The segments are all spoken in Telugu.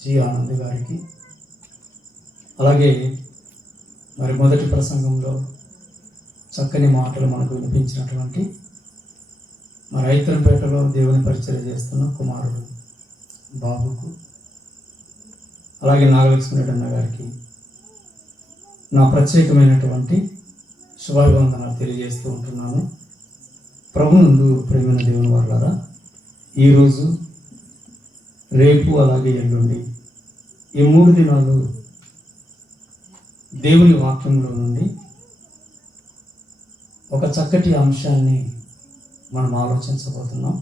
జి ఆనంద్ గారికి, అలాగే మరి మొదటి ప్రసంగంలో చక్కని మాటలు మనకు వినిపించినటువంటి మరి రైతులపేటలో దేవుని పరిచయం చేస్తున్న కుమారుడు బాబుకు, అలాగే నాగలక్ష్మణుడు అన్న గారికి నా ప్రత్యేకమైనటువంటి శుభాభివందనాలు తెలియజేస్తూ ఉంటున్నాను. ప్రభునందు ప్రేమైన దేవుని వాళ్ళారా, ఈరోజు రేపు అలాగే ఎల్లుండి ఈ 3 దినాలు దేవుని వాక్యంలో నుండి ఒక చక్కటి అంశాన్ని మనం ఆలోచించబోతున్నాం.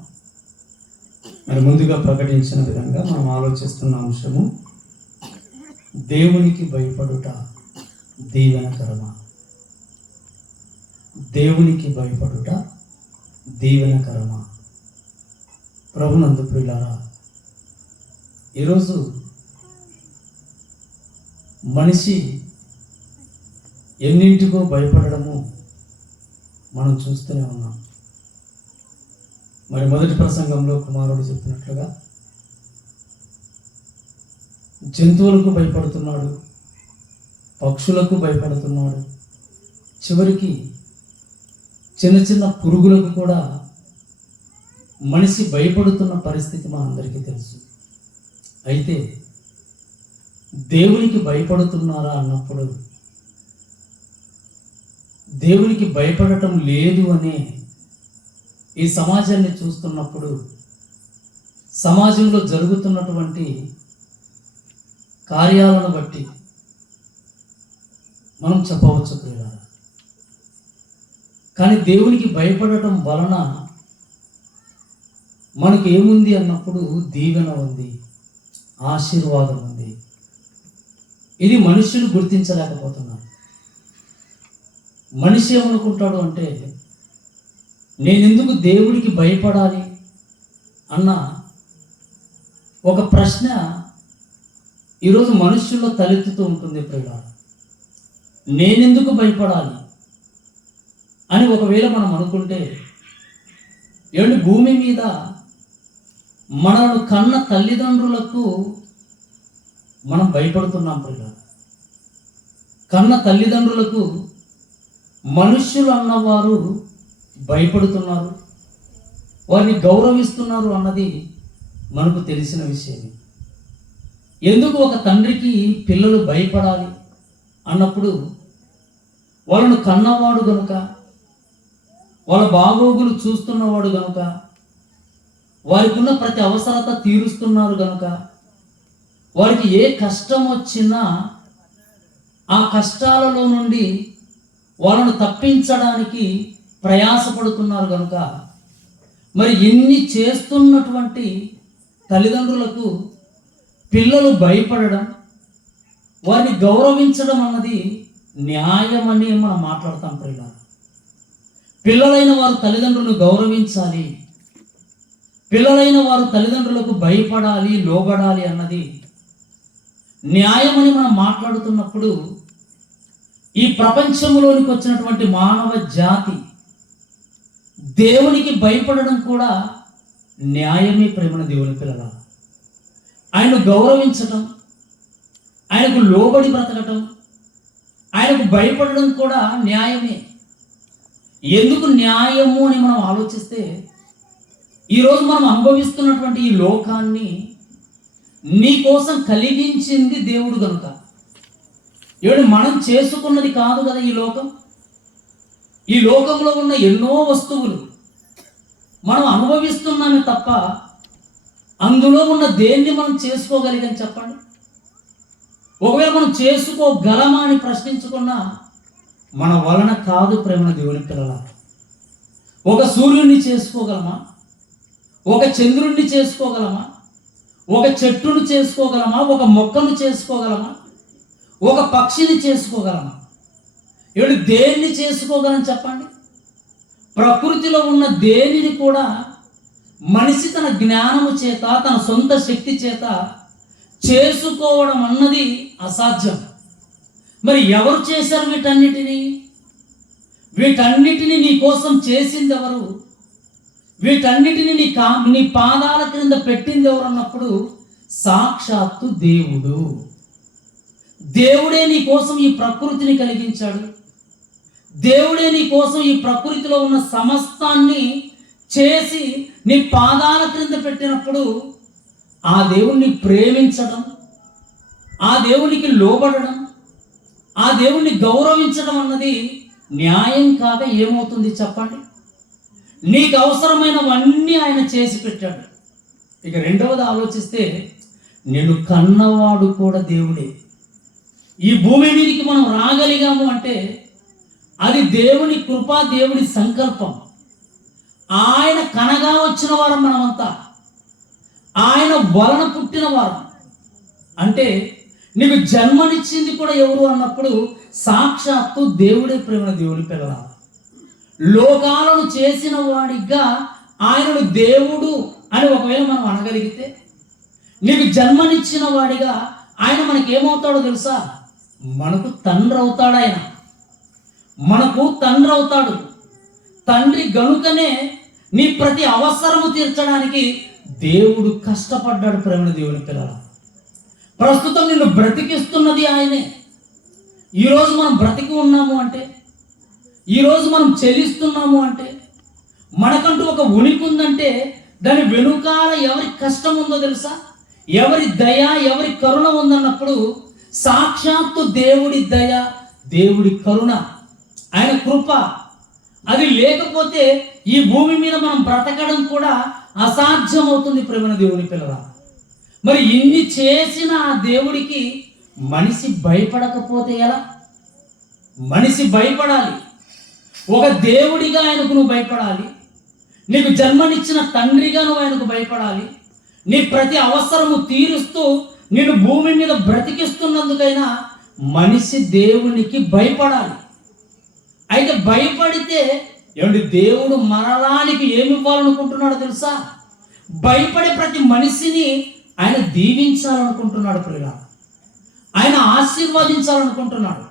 మరి ముందుగా ప్రకటించిన విధంగా మనం ఆలోచిస్తున్న అంశము దేవునికి భయపడుట దీవెనకరమా. దేవునికి భయపడుట దీవెనకరమా. ప్రభునందు ప్రియులారా, ఈరోజు మనిషి ఎన్నింటికో భయపడము మనం చూస్తూనే ఉన్నాం. మరి మొదటి ప్రసంగంలో కుమారుడు చెప్పినట్లుగా జంతువులకు భయపడుతున్నాడు, పక్షులకు భయపడుతున్నాడు, చివరికి చిన్న చిన్న పురుగులకు కూడా మనిషి భయపడుతున్న పరిస్థితి మనందరికీ తెలుసు. అయితే దేవునికి భయపడుతున్నారా అన్నప్పుడు, దేవునికి భయపడటం లేదు అనే ఈ సమాజాన్ని చూస్తున్నప్పుడు, సమాజంలో జరుగుతున్నటువంటి కార్యాలను బట్టి మనం చెప్పవచ్చు ప్రియులారా. కానీ దేవునికి భయపడటం వలన మనకు ఏముంది అన్నప్పుడు దీవెన ఉంది, ఆశీర్వాదం ఉంది. ఇది మనుషులు గుర్తించలేకపోతున్నారు. మనిషి ఏమనుకుంటాడు అంటే, నేనెందుకు దేవుడికి భయపడాలి అన్న ఒక ప్రశ్న ఈరోజు మనుషుల్లో తలెత్తుతూ ఉంటుంది ప్రియులారా. నేనెందుకు భయపడాలి అని ఒకవేళ మనం అనుకుంటే, ఏమంటే భూమి మీద మనను కన్న తల్లిదండ్రులకు మనం భయపడుతున్నాం ప్రియులారా. కన్న తల్లిదండ్రులకు మనుష్యులు అన్నవారు భయపడుతున్నారు, వారిని గౌరవిస్తున్నారు అన్నది మనకు తెలిసిన విషయమే. ఎందుకు ఒక తండ్రికి పిల్లలు భయపడాలి అన్నప్పుడు, వాళ్ళను కన్నవాడు గనుక, వాళ్ళ బాగోగులు చూస్తున్నవాడు గనుక, వారికి ఉన్న ప్రతి అవసరత తీరుస్తున్నారు గనుక, వారికి ఏ కష్టం వచ్చినా ఆ కష్టాలలో నుండి వాళ్ళను తప్పించడానికి ప్రయాసపడుతున్నారు కనుక, మరి ఎన్ని చేస్తున్నటువంటి తల్లిదండ్రులకు పిల్లలు భయపడడం, వారిని గౌరవించడం అన్నది న్యాయమని మనం మాట్లాడతాం ప్రియులారా. పిల్లలైన వారు తల్లిదండ్రులను గౌరవించాలి, పిల్లలైన వారు తల్లిదండ్రులకు భయపడాలి, లోబడాలి అన్నది న్యాయమని మనం మాట్లాడుతున్నప్పుడు, ఈ ప్రపంచంలోనికి వచ్చినటువంటి మానవ జాతి దేవునికి భయపడడం కూడా న్యాయమే. ప్రేమణ దేవుని పిల్లల, ఆయనను గౌరవించటం, ఆయనకు లోబడి బ్రతకటం, ఆయనకు భయపడడం కూడా న్యాయమే. ఎందుకు న్యాయము అని మనం ఆలోచిస్తే, ఈరోజు మనం అనుభవిస్తున్నటువంటి ఈ లోకాన్ని నీ కోసం కలిగించింది దేవుడు కనుక. ఏడు మనం చేసుకున్నది కాదు కదా ఈ లోకం. ఈ లోకంలో ఉన్న ఎన్నో వస్తువులు మనం అనుభవిస్తున్నామే తప్ప అందులో ఉన్న దేన్ని మనం చేసుకోగలిగాం చెప్పండి. ఒకవేళ మనం చేసుకోగలమా అని ప్రశ్నించుకున్నా మన వలన కాదు ప్రేమ దేవుని పిల్లల. ఒక సూర్యుడిని చేసుకోగలమా? ఒక చంద్రుడిని చేసుకోగలమా? ఒక చెట్టును చేసుకోగలమా? ఒక మొక్కను చేసుకోగలమా? ఒక పక్షిని చేసుకోగలమా? ఏడు దేన్ని చేసుకోగలం చెప్పండి. ప్రకృతిలో ఉన్న దేనిని కూడా మనిషి తన జ్ఞానము చేత, తన సొంత శక్తి చేత చేసుకోవడం అన్నది అసాధ్యం. మరి ఎవరు చేశారు వీటన్నిటినీ? వీటన్నిటిని నీ కోసం చేసింది ఎవరు? వీటన్నిటిని నీ పాదాల క్రింద పెట్టింది ఎవరు అన్నప్పుడు సాక్షాత్తు దేవుడు. దేవుడే నీ కోసం ఈ ప్రకృతిని కలిగించాడు. దేవుడే నీ కోసం ఈ ప్రకృతిలో ఉన్న సమస్తాన్ని చేసి నీ పాదాల క్రింద పెట్టినప్పుడు ఆ దేవుణ్ణి ప్రేమించడం, ఆ దేవునికి లోబడడం, ఆ దేవుణ్ణి గౌరవించడం అన్నది న్యాయం కాక ఏమవుతుంది చెప్పండి? నీకు అవసరమైనవన్నీ ఆయన చేసి పెట్టాడు. ఇక రెండవది ఆలోచిస్తే, నేను కన్నవాడు కూడా దేవుడే. ఈ భూమి మీదకి మనం రాగలిగాము అంటే అది దేవుని కృప, దేవుని సంకల్పం. ఆయన కనగా వచ్చిన వారం మనమంతా, ఆయన వలన పుట్టిన వారం. అంటే నీకు జన్మనిచ్చింది కూడా ఎవరు అన్నప్పుడు సాక్షాత్తు దేవుడే. ప్రేమ దేవుని పిల్లల, లోకాలను చేసిన వాడిగా ఆయనను దేవుడు అని ఒకవేళ మనం అనగలిగితే, నీకు జన్మనిచ్చిన వాడిగా ఆయన మనకేమవుతాడో తెలుసా? మనకు తండ్రి అవుతాడు. ఆయన మనకు తండ్రి అవుతాడు. తండ్రి గనుకనే నీ ప్రతి అవసరము తీర్చడానికి దేవుడు కష్టపడ్డాడు. ప్రేమ దేవుని పిల్లల, ప్రస్తుతం నిన్ను బ్రతికిస్తున్నది ఆయనే. ఈరోజు మనం బ్రతికి ఉన్నాము అంటే, ఈరోజు మనం చెల్లిస్తున్నాము అంటే, మనకంటూ ఒక ఉనికి ఉందంటే దాని వెనుకాల ఎవరి కష్టం ఉందో తెలుసా? ఎవరి దయ, ఎవరి కరుణ ఉందన్నప్పుడు సాక్షాత్తు దేవుడి దయ, దేవుడి కరుణ, ఆయన కృప. అది లేకపోతే ఈ భూమి మీద మనం బ్రతకడం కూడా అసాధ్యం అవుతుంది. ప్రేమ దేవుని పిల్లల, మరి ఇన్ని చేసిన ఆ దేవుడికి మనిషి భయపడకపోతే ఎలా? మనిషి భయపడాలి. ఒక దేవుడిగా ఆయనకు నువ్వు భయపడాలి. నీకు జన్మనిచ్చిన తండ్రిగా నువ్వు ఆయనకు భయపడాలి. నీ ప్రతి అవసరము తీరుస్తూ నిన్ను భూమి మీద బ్రతికిస్తున్నందుకైనా మనిషి దేవునికి భయపడాలి. అయితే భయపడితే ఏమండి, దేవుడు మరణానికి ఏమి ఇవ్వాలనుకుంటున్నాడో తెలుసా? భయపడే ప్రతి మనిషిని ఆయన దీవించాలనుకుంటున్నాడు. ప్రియుల, ఆయన ఆశీర్వదించాలనుకుంటున్నాడు.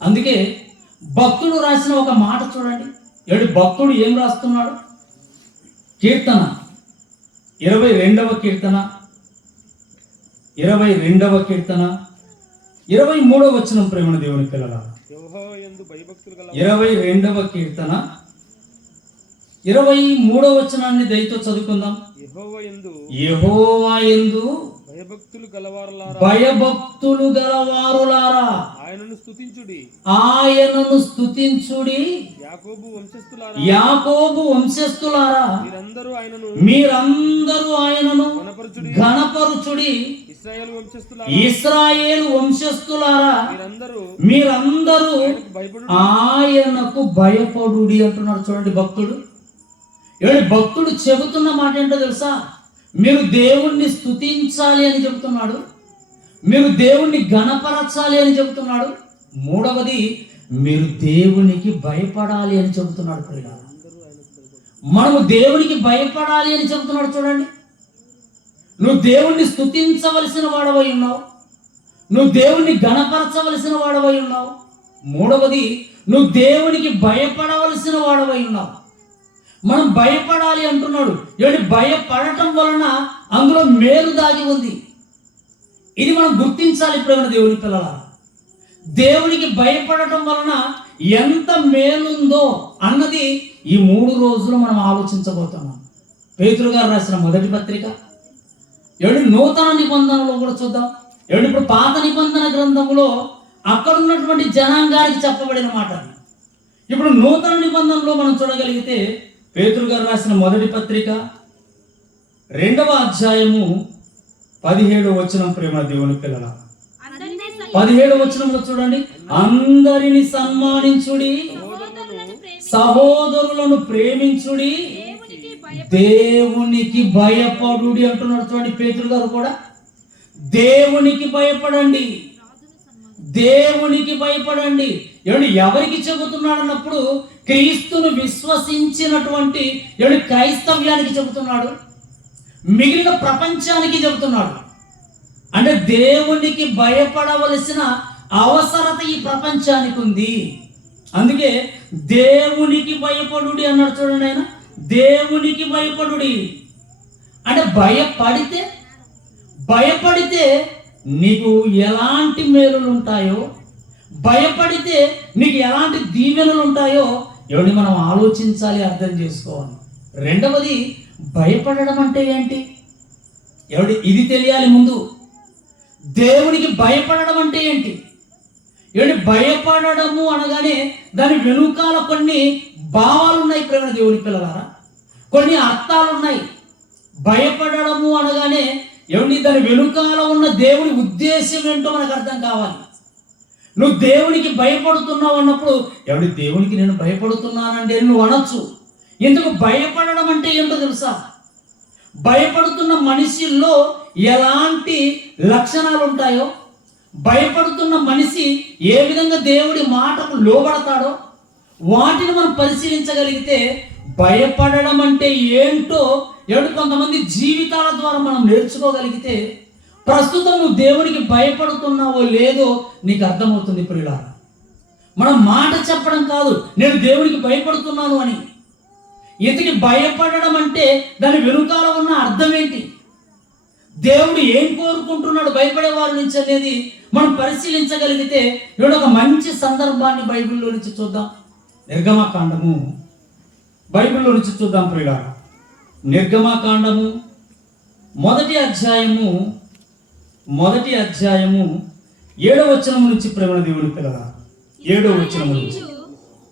అందుకే భక్తుడు రాసిన ఒక మాట చూడండి. ఏడు భక్తుడు ఏం రాస్తున్నాడు? కీర్తన 22వ కీర్తన 22వ కీర్తన 23వ వచనం. ప్రేమ దేవుని పిల్లల, 22వ కీర్తన 23వ వచనాన్ని దయతో చదువుకుందాం. యెహోవా యందు భయభక్తులు గలవారులారా ఆయనను స్తుతించుడి. యాకోబు వంశస్థులారా మీరందరూ ఆయనను ఘనపరచుడి. ఇశ్రాయేలు వంశస్థులారా మీరందరూ ఆయనకు భయపడుడి అంటున్నాడు. చూడండి భక్తుడు. భక్తుడు చెబుతున్న మాట ఏంటో తెలుసా? మీరు దేవుణ్ణి స్తుతించాలి అని చెబుతున్నాడు. మీరు దేవుణ్ణి ఘనపరచాలి అని చెబుతున్నాడు. మూడవది, మీరు దేవునికి భయపడాలి అని చెబుతున్నాడు. ప్రియులారా, మనము దేవునికి భయపడాలి అని చెబుతున్నాడు. చూడండి, నువ్వు దేవుణ్ణి స్తుతించవలసిన వాడవై ఉన్నావు. నువ్వు దేవుణ్ణి ఘనపరచవలసిన వాడవై ఉన్నావు. మూడవది, నువ్వు దేవునికి భయపడవలసిన వాడవై ఉన్నావు. మనం భయపడాలి అంటున్నాడు. భయపడటం వలన అందులో మేలు దాగి ఉంది. ఇది మనం గుర్తించాలి. ప్రేమ దేవుని పిల్లల, దేవునికి భయపడటం వలన ఎంత మేలుందో అన్నది ఈ 3 రోజులు మనం ఆలోచించబోతున్నాం. పేతురు గారు రాసిన మొదటి పత్రిక నూతన నిబంధనలో కూడా చూద్దాం. ఇప్పుడు పాత నిబంధన గ్రంథంలో అక్కడ ఉన్నటువంటి జనాంగానికి చెప్పబడిన మాట. ఇప్పుడు నూతన నిబంధనలో మనం చూడగలిగితే పేతురు గారు రాసిన మొదటి పత్రిక 2వ అధ్యాయము 17వ వచనం. ప్రేమ దేవుని పిల్లల, 17వ వచనంలో చూడండి. అందరిని సన్మానించుడి, సహోదరులను ప్రేమించుడి, దేవునికి భయపడుడి అంటున్నాడు. చూడండి, పేతురు గారు కూడా దేవునికి భయపడండి, దేవునికి భయపడండి. ఎవరికి చెబుతున్నాడు అన్నప్పుడు క్రీస్తును విశ్వసించినటువంటి క్రైస్తవ్యానికి చెబుతున్నాడు, మిగిలిన ప్రపంచానికి చెబుతున్నాడు. అంటే దేవునికి భయపడవలసిన అవసరత ఈ ప్రపంచానికి ఉంది. అందుకే దేవునికి భయపడుడి అన్నాడు. చూడండి, ఆయన దేవునికి భయపడుడి అంటే భయపడితే భయపడితే నీకు ఎలాంటి మేలులు ఉంటాయో, భయపడితే నీకు ఎలాంటి దీవెనలు ఉంటాయో ఎవరిని మనం ఆలోచించాలి, అర్థం చేసుకోవాలి. రెండవది, భయపడడం అంటే ఏంటి? ఇది తెలియాలి ముందు. దేవునికి భయపడడం అంటే ఏంటి? భయపడము అనగానే దాని వెనుకాల కొన్ని భావాలు ఉన్నాయి ప్రేమ దేవుని పిల్లలారా, కొన్ని అర్థాలు ఉన్నాయి. భయపడము అనగానే దాని వెనుకాల ఉన్న దేవుని ఉద్దేశం ఏంటో మనకు అర్థం కావాలి. నువ్వు దేవునికి భయపడుతున్నావు అన్నప్పుడు దేవునికి నేను భయపడుతున్నానండి నువ్వు అనొచ్చు. ఎందుకు? భయపడడం అంటే ఏంటో తెలుసా? భయపడుతున్న మనిషిలో ఎలాంటి లక్షణాలు ఉంటాయో, భయపడుతున్న మనిషి ఏ విధంగా దేవుడి మాటకు లోబడతాడో వాటిని మనం పరిశీలించగలిగితే భయపడడం అంటే ఏంటో కొంతమంది జీవితాల ద్వారా మనం నేర్చుకోగలిగితే ప్రస్తుతం నువ్వు దేవునికి భయపడుతున్నావో లేదో నీకు అర్థమవుతుంది. ప్రియులారా, మనం మాట చెప్పడం కాదు నేను దేవునికి భయపడుతున్నాను అని. ఇతనికి భయపడడం అంటే దాని వెనుకాల ఉన్న అర్థం ఏంటి, దేవుడు ఏం కోరుకుంటున్నాడు భయపడే వారి నుంచి అనేది మనం పరిశీలించగలిగితే ఒక మంచి సందర్భాన్ని బైబిల్లో నుంచి చూద్దాం. నిర్గమకాండము బైబిల్లో నుంచి చూద్దాం ప్రియులారా. నిర్గమకాండము మొదటి అధ్యాయము 7వ వచనం నుంచి ప్రేమ దేవుని పిల్లలారా, 7వ వచనం నుంచి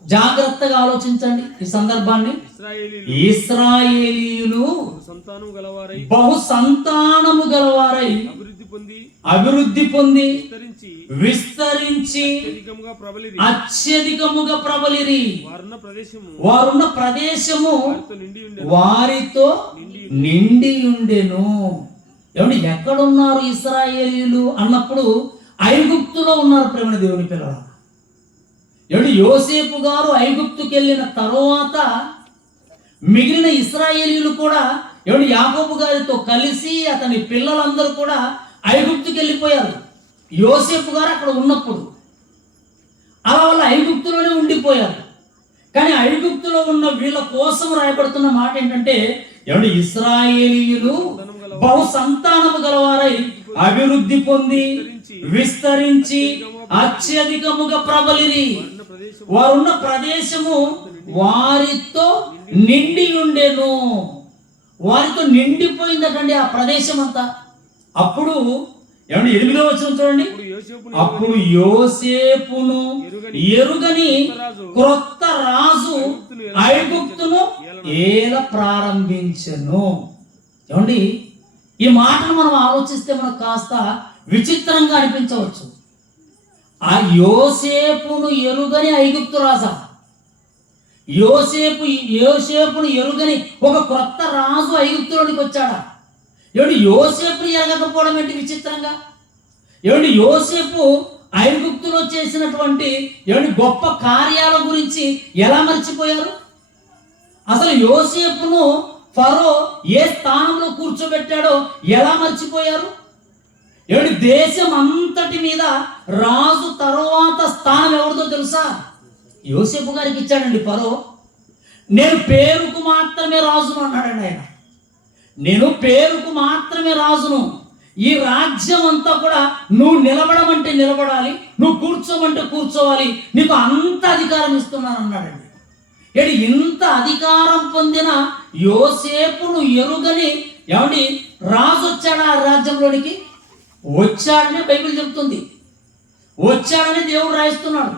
జాగ్రత్తగా ఆలోచించండి ఈ సందర్భాన్ని. ఇశ్రాయేలీయులు బహు సంతానము గలవారై అభివృద్ధి పొంది విస్తరించి అత్యధికముగా ప్రబలిరి. వారున్న ప్రదేశము వారితో నిండి ఉండెను. ఎక్కడున్నారు ఇశ్రాయేలీయులు అన్నప్పుడు ఐగుప్తులో ఉన్నారు ప్రేమ దేవుని పిల్లలు. యోసేపు గారు ఐగుప్తుకి వెళ్ళిన తరువాత మిగిలిన ఇశ్రాయేలీయులు కూడా యాకోబు గారితో కలిసి అతని పిల్లలందరూ కూడా ఐగుప్తుకి వెళ్ళిపోయారు. యోసేపు గారు అక్కడ ఉన్నప్పుడు అలా వాళ్ళు ఐగుప్తులోనే ఉండిపోయారు. కానీ ఐగుప్తులో ఉన్న వీళ్ళ కోసం రాయబడుతున్న మాట ఏంటంటే ఇశ్రాయేలీయులు బహు సంతానము గలవారై అభివృద్ధి పొంది విస్తరించి అత్యధికముగా ప్రబలిరి. వారున్న ప్రదేశము వారితో నిండి ఉండెను. వారితో నిండిపోయిందటండి ఆ ప్రదేశం అంతా. అప్పుడు 8వ వచనం చూడండి. అప్పుడు యోసేపును ఎరుగని క్రొత్త రాజు ఐగుప్తును ఏల ప్రారంభించెను. ఈ మాటను మనం ఆలోచిస్తే మనకు కాస్త విచిత్రంగా అనిపించవచ్చు. ఆ యోసేపును ఎరుగని ఐగుప్తు రాజా, యోసేపును ఎరుగని ఒక క్రొత్త రాజు ఐగుప్తులోనికి వచ్చాడా? యోసేపుని ఎరగకపోవడం ఏంటి విచిత్రంగా? యోసేపు ఐగుప్తులో చేసినటువంటి గొప్ప కార్యాల గురించి ఎలా మర్చిపోయారు? అసలు యోసేపును ఫరో ఏ స్థానంలో కూర్చోబెట్టాడో ఎలా మర్చిపోయారు? దేశం అంతటి మీద రాజు తరువాత స్థానం ఎవరిదో తెలుసా? యోసేపు గారికి ఇచ్చాడండి ఫరో. నేను పేరుకు మాత్రమే రాజును అన్నాడండి ఆయన. నేను పేరుకు మాత్రమే రాజును, ఈ రాజ్యం అంతా కూడా నువ్వు నిలబడమంటే నిలబడాలి, నువ్వు కూర్చోమంటే కూర్చోవాలి, నీకు అంత అధికారం ఇస్తున్నాను అన్నాడండి. ఇంత అధికారం పొందిన యోసేపును ఎరుగని రాజు వచ్చాడా ఆ రాజ్యంలోనికి? వచ్చాడని బైబిల్ చెప్తుంది. వచ్చాడని దేవుడు రాయిస్తున్నాడు.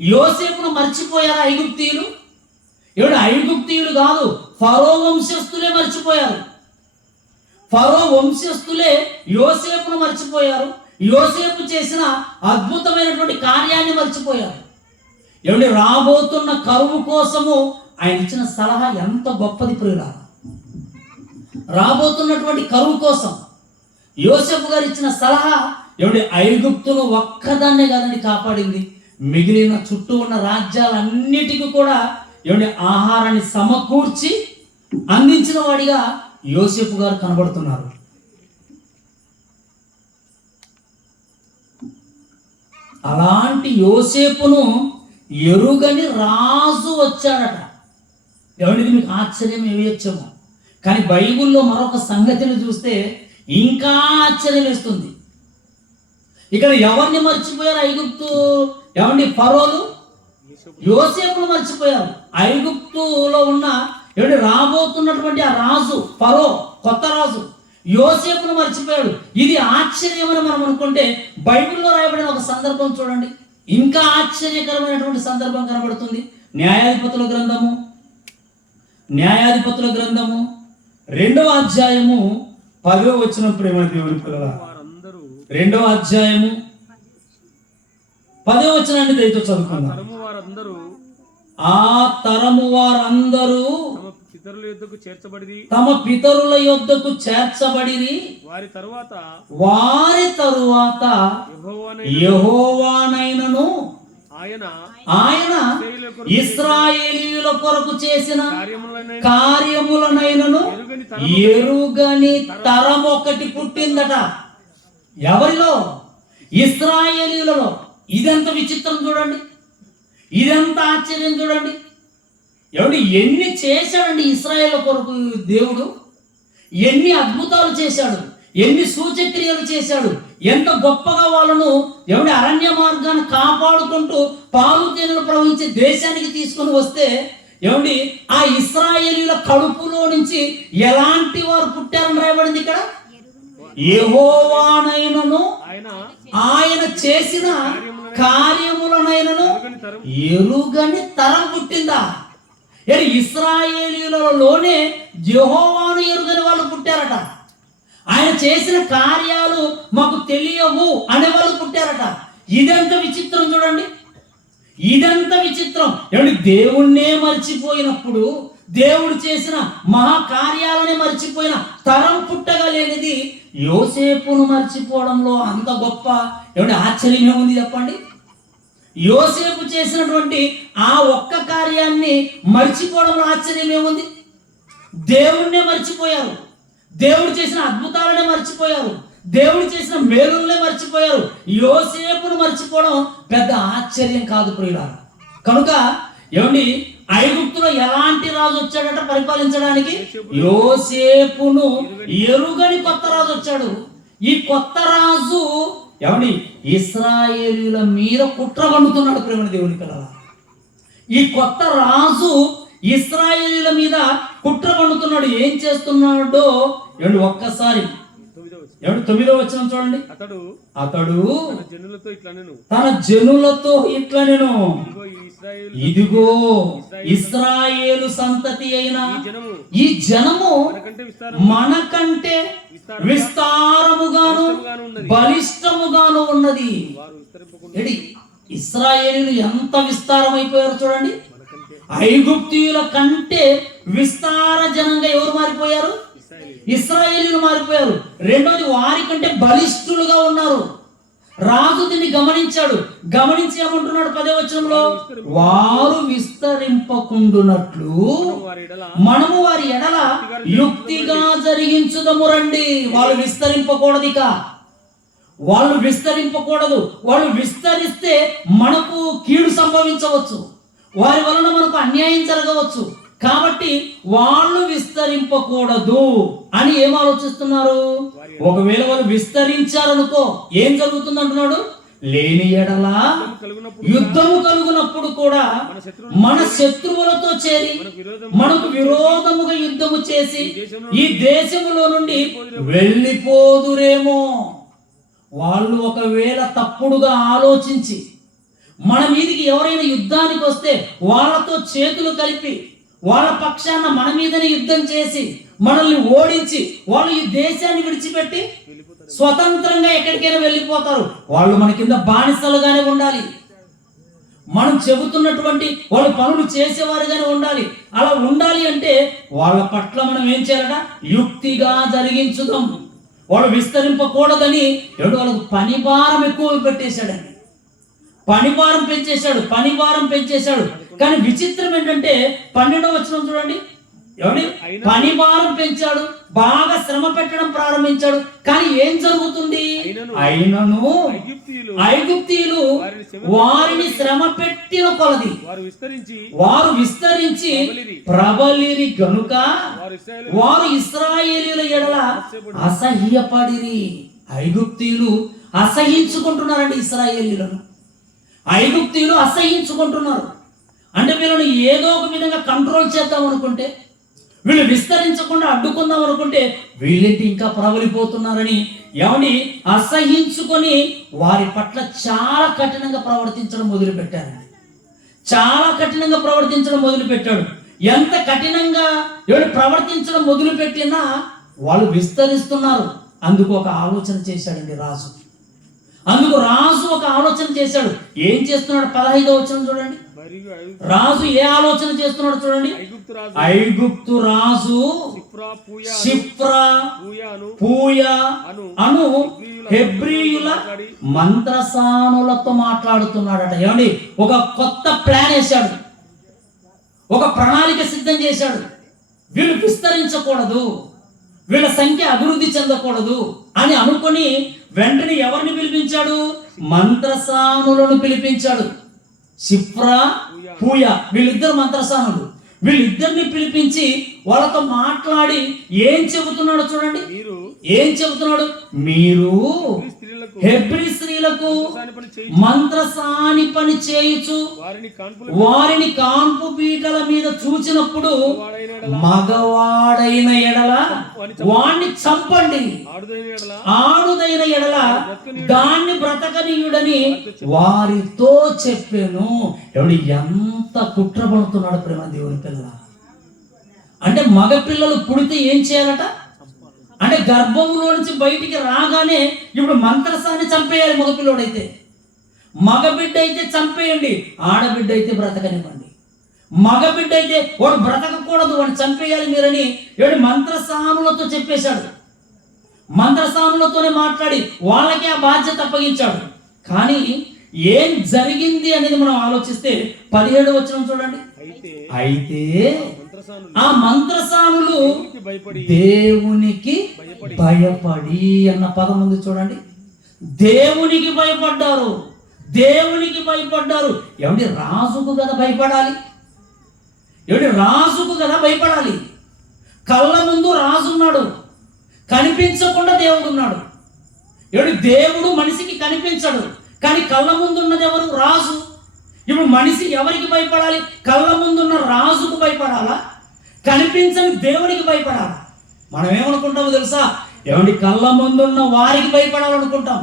యోసేపును మర్చిపోయారా ఐగుప్తీయులు? ఐగుప్తీయులు కాదు, ఫరో వంశస్థులే మర్చిపోయారు. ఫరో వంశస్థులే యోసేపును మర్చిపోయారు. యోసేపు చేసిన అద్భుతమైనటువంటి కార్యాన్ని మర్చిపోయారు. రాబోతున్న కరువు కోసము ఆయన ఇచ్చిన సలహా ఎంత గొప్పది ప్రియులారా. రాబోతున్నటువంటి కరువు కోసం యోసేపు గారు ఇచ్చిన సలహా ఐగుప్తును ఒక్కదాన్నే కాదండి కాపాడింది, మిగిలిన చుట్టూ ఉన్న రాజ్యాలన్నిటికీ కూడా ఆహారాన్ని సమకూర్చి అందించిన వాడిగా యోసేపు గారు కనబడుతున్నారు. అలాంటి యోసేపును ఎరుగని రాజు వచ్చాడట. మీకు ఆశ్చర్యం ఏమొచ్చేమో, కానీ బైబిల్లో మరొక సంగతిని చూస్తే ఇంకా ఆశ్చర్యం వేస్తుంది. ఇక్కడ ఎవరిని మర్చిపోయారు? ఐగుప్తు ఏమండి ఫరోలు యోసేపును మర్చిపోయారు. ఐగుప్తులో ఉన్న ఏమండి రాబోతున్నటువంటి ఆ రాజు ఫరో, కొత్త రాజు యోసేపును మర్చిపోయాడు. ఇది ఆశ్చర్యమని మనం అనుకుంటే బైబిల్లో రాయబడిన ఒక సందర్భం చూడండి, ఇంకా ఆశ్చర్యకరమైనటువంటి సందర్భం కనబడుతుంది. న్యాయాధిపతుల గ్రంథము 2వ అధ్యాయము 10వ వచనం. ప్రేమ దేవుని పిల్లలారా, 2వ అధ్యాయము 10వ వచనాన్ని దయతో చదువుకుందాం. ఆ తరము వారందరూ తమ పితరుల యొద్దకు చేర్చబడిరి. వారి తరువాత యెహోవానైనను ఆయన ఇశ్రాయేలీయుల కొరకు చేసిన కార్యములనైనను ఎరుగని తరం ఒకటి పుట్టిందట. ఎవరిలో? ఇశ్రాయేలీయులలో. ఇదెంత విచిత్రం చూడండి, ఇదెంత ఆశ్చర్యం చూడండి. ఎవడు ఎన్ని చేశాడండి ఇశ్రాయేలు కొరకు దేవుడు, ఎన్ని అద్భుతాలు చేశాడు, ఎన్ని సూచక్రియలు చేశాడు, ఎంత గొప్పగా వాళ్ళను ఎవడి అరణ్య మార్గాన్ని కాపాడుకుంటూ పాలు తేనెలు ప్రవహించే దేశానికి తీసుకొని వస్తే ఏమండి ఆ ఇశ్రాయేలీయుల కడుపులో నుంచి ఎలాంటి వారు పుట్టారని రాయబడింది ఇక్కడ. యెహోవానైనను ఆయన చేసిన కార్యములనైనను ఎరుగని తరం పుట్టిందా? ఇశ్రాయేలీయులలోనే యెహోవాను ఎరుగని వాళ్ళు పుట్టారట. ఆయన చేసిన కార్యాలు మాకు తెలియవు అనే వాళ్ళు పుట్టారట. ఇదెంత విచిత్రం చూడండి, ఇదంత విచిత్రం. ఏమంటే దేవుణ్ణే మర్చిపోయినప్పుడు, దేవుడు చేసిన మహాకార్యాలనే మర్చిపోయిన తరం పుట్టగా లేనిది యోసేపును మర్చిపోవడంలో అంత గొప్ప ఏమంటే ఆశ్చర్యం ఏముంది చెప్పండి? యోసేపు చేసినటువంటి ఆ ఒక్క కార్యాన్ని మర్చిపోవడంలో ఆశ్చర్యం ఏముంది? దేవుణ్ణే మర్చిపోయారు, దేవుడు చేసిన అద్భుతాలనే మర్చిపోయారు, దేవుడు చేసిన మేలుల్నే మర్చిపోయారు. యోసేపును మర్చిపోవడం పెద్ద ఆశ్చర్యం కాదు ప్రియులారా. కనుక ఏమండి ఐగుప్తులో ఎలాంటి రాజు వచ్చాడట పరిపాలించడానికి? యోసేపును ఎరుగని కొత్త రాజు వచ్చాడు. ఈ కొత్త రాజు ఏమండి ఇశ్రాయేలీయుల మీద కుట్ర పండుతున్నాడు. ప్రేమ దేవుని పిల్లల, ఈ కొత్త రాజు ఇశ్రాయేలీయుల మీద కుట్ర పండుతున్నాడు. ఏం చేస్తున్నాడో ఏమండి ఒక్కసారి 9వ వచనం చూడండి. అతడు తన జనులతో ఇట్లా నేను ఇదిగో ఇశ్రాయేలు సంతతి అయిన ఈ జనము మనకంటే విస్తారముగాను బలిష్టముగాను ఉన్నది. ఇశ్రాయేలీలు ఎంత విస్తారమైపోయారు చూడండి. ఐగుప్తీయుల కంటే విస్తార జనంగా ఎవరు మారిపోయారు? ఇశ్రాయేలీయులు మారిపోయారు. రెండోది వారి కంటే బలిష్ఠులుగా ఉన్నారు. రాజు దీన్ని గమనించాడు. గమనించి ఏమంటున్నాడు 10వ వచనంలో? వారు విస్తరింపకుండునట్లు మనము వారి ఎడల యుక్తిగా జరిగించుదము రండి. వాళ్ళు విస్తరింపకూడదు, ఇక వాళ్ళు విస్తరింపకూడదు. వాళ్ళు విస్తరిస్తే మనకు కీడు సంభవించవచ్చు, వారి వలన మనకు అన్యాయం జరగవచ్చు. కాబట్టి వాళ్ళు విస్తరింపకూడదు అని ఏం ఆలోచిస్తున్నారు? ఒకవేళ వాళ్ళు విస్తరించారనుకో ఏం జరుగుతుంది అంటున్నాడు? లేని ఎడల యుద్ధము కలుగునప్పుడు కూడా మన శత్రువులతో చేరి మనకు విరోధముగా యుద్ధము చేసి ఈ దేశములో నుండి వెళ్ళిపోదురేమో. వాళ్ళు ఒకవేళ తప్పుడుగా ఆలోచించి మన మీదికి ఎవరైనా యుద్ధానికి వస్తే వాళ్ళతో చేతులు కలిపి వాళ్ళ పక్షాన మన మీదనే యుద్ధం చేసి మనల్ని ఓడించి వాళ్ళు ఈ దేశాన్ని విడిచిపెట్టి స్వతంత్రంగా ఎక్కడికైనా వెళ్ళిపోతారు. వాళ్ళు మన కింద బానిసలుగానే ఉండాలి, మనం చెబుతున్నటువంటి వాళ్ళు పనులు చేసేవారుగానే ఉండాలి. అలా ఉండాలి అంటే వాళ్ళ పట్ల మనం ఏం చేయాలట? యుక్తిగా జరిగించుదాం. వాళ్ళు విస్తరింపకూడదని వాళ్ళకు పని భారం ఎక్కువ పెట్టేశాడండి. పనిభారం పెంచేశాడు. కానీ విచిత్రం ఏంటంటే 12వ వచనం చూడండి. ఏమండి పని భారం పెంచాడు, బాగా శ్రమ పెట్టడం ప్రారంభించాడు. కానీ ఏం జరుగుతుంది? అయినను ఐగుప్తీయులు వారిని శ్రమ పెట్టిన కొలది వారు విస్తరించి ప్రబలిరి గనుక వారు ఇశ్రాయేలీయుల ఎడల అసహ్యపడిరి. ఐగుప్తీయులు అసహించుకుంటున్నారండి ఇశ్రాయేలీయులను. ఐగుప్తీయులు అసహించుకుంటున్నారు. అంటే వీళ్ళని ఏదో ఒక విధంగా కంట్రోల్ చేద్దాం అనుకుంటే, వీళ్ళు విస్తరించకుండా అడ్డుకుందాం అనుకుంటే వీళ్ళేంటి ఇంకా ప్రబలిపోతున్నారని ఎవని అసహించుకొని వారి పట్ల చాలా కఠినంగా ప్రవర్తించడం మొదలుపెట్టారండి. చాలా కఠినంగా ప్రవర్తించడం మొదలుపెట్టాడు. ఎంత కఠినంగా ఎవరు ప్రవర్తించడం మొదలుపెట్టినా వాళ్ళు విస్తరిస్తున్నారు. అందుకు ఒక ఆలోచన చేశాడండి రాజు. అందుకు రాజు ఒక ఆలోచన చేశాడు. ఏం చేస్తున్నాడు? 15వ వచనం చూడండి. రాజు ఏ ఆలోచన చేస్తున్నాడు చూడండి. ఐగుప్తు రాజు షిప్రా పూయా అను హెబ్రీయుల మంత్రసానులతో మాట్లాడుతున్నాడట. ఏమండి, ఒక కొత్త ప్లాన్ వేశాడు, ఒక ప్రణాళిక సిద్ధం చేశాడు. వీళ్ళు విస్తరించకూడదు, వీళ్ళ సంఖ్య అభివృద్ధి చెందకూడదు అని అనుకుని వెంటనే ఎవరిని పిలిపించాడు? మంత్రసానులను పిలిపించాడు. షిప్రా పూయ వీళ్ళిద్దరు మంత్రసానులు. వీళ్ళిద్దరిని పిలిపించి వాళ్ళతో మాట్లాడి ఏం చెబుతున్నాడు చూడండి. ఏం చెబుతున్నాడు? మీరు హెబ్రీ స్త్రీలకు మంత్రసాని పని చేయుచు వారిని కాన్పు పీటల మీద చూచినప్పుడు మగవాడైన ఎడల వాణ్ణి చంపండి, ఆడుదైన ఎడల దాన్ని బ్రతకనీయుడని వారితో చెప్పాను. ఎవడు ఎంత కుట్రపడుతున్నాడు ప్రేమ దేవుని పిల్లల. అంటే మగ పిల్లలు పుడితే ఏం చేయాలట? అంటే గర్భంలో నుంచి బయటికి రాగానే ఇప్పుడు మంత్రసాన్ని చంపేయాలి. మగపిల్లోడైతే, మగబిడ్డ అయితే చంపేయండి, ఆడబిడ్డ అయితే బ్రతకనివ్వండి. మగబిడ్డ అయితే వాడు బ్రతకకూడదు, వాడిని చంపేయాలి మీరని ఏడు మంత్రసానులతో చెప్పేశాడు. మంత్రసానులతోనే మాట్లాడి వాళ్ళకి ఆ బాధ్యత అప్పగించాడు. కానీ ఏం జరిగింది అనేది మనం ఆలోచిస్తే 17వ వచనం చూడండి. అయితే ఆ మంత్రసానులు దేవునికి భయపడి అన్న పదం ఉంది చూడండి. దేవునికి భయపడ్డారు, దేవునికి భయపడ్డారు. ఏమండి, రాజుకు కదా భయపడాలి, ఏమిటి రాజుకు కదా భయపడాలి. కళ్ళ ముందు రాజు ఉన్నాడు, కనిపించకుండా దేవుడు ఉన్నాడు. ఏమిటి, దేవుడు మనిషికి కనిపించడు, కానీ కళ్ళ ముందు ఉన్నది ఎవరు? రాజు. ఇప్పుడు మనిషి ఎవరికి భయపడాలి? కళ్ళ ముందున్న రాజుకు భయపడాలా, కనిపించని దేవుడికి భయపడాలా? మనం ఏమనుకుంటామో తెలుసా? ఏమండి, కళ్ళ ముందున్న వారికి భయపడాలనుకుంటాం,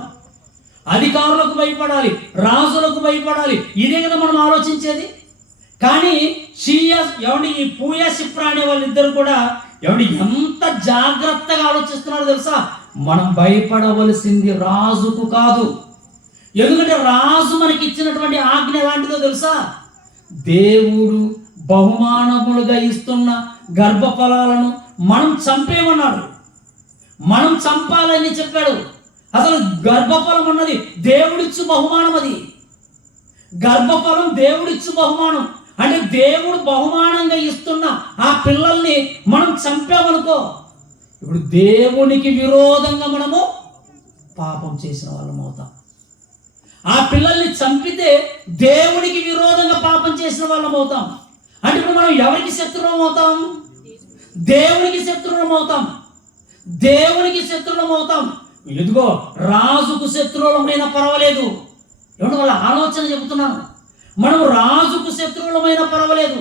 అధికారులకు భయపడాలి, రాజులకు భయపడాలి. ఇదే కదా మనం ఆలోచించేది. కానీ ఏమండి, ఈ పూయ షిప్రా అనే వాళ్ళిద్దరు కూడా ఏమండి ఎంత జాగ్రత్తగా ఆలోచిస్తున్నారో తెలుసా? మనం భయపడవలసింది రాజుకు కాదు. ఎందుకంటే రాజు మనకి ఇచ్చినటువంటి ఆజ్ఞ ఎలాంటిదో తెలుసా? దేవుడు బహుమానములుగా ఇస్తున్న గర్భఫలాలను మనం చంపేమన్నాడు, మనం చంపాలని చెప్పాడు. అసలు గర్భఫలం అన్నది దేవుడిచ్చు బహుమానం. అది గర్భఫలం దేవుడిచ్చు బహుమానం. అంటే దేవుడు బహుమానంగా ఇస్తున్న ఆ పిల్లల్ని మనం చంపామనుకో, ఇప్పుడు దేవునికి విరోధంగా మనము పాపం చేసిన వాళ్ళం అవుతాం. ఆ పిల్లల్ని చంపితే దేవునికి విరోధంగా పాపం చేసిన వాళ్ళం అవుతాం. అంటే ఇప్పుడు మనం ఎవరికి శత్రువులం అవుతాం? దేవునికి శత్రువులం అవుతాం, దేవునికి శత్రువులం అవుతాం. ఎదుగో రాజుకు శత్రువులమైనా పర్వాలేదు. ఏమంటే వాళ్ళ ఆలోచన చెబుతున్నాను. మనం రాజుకు శత్రువులమైనా పర్వాలేదు,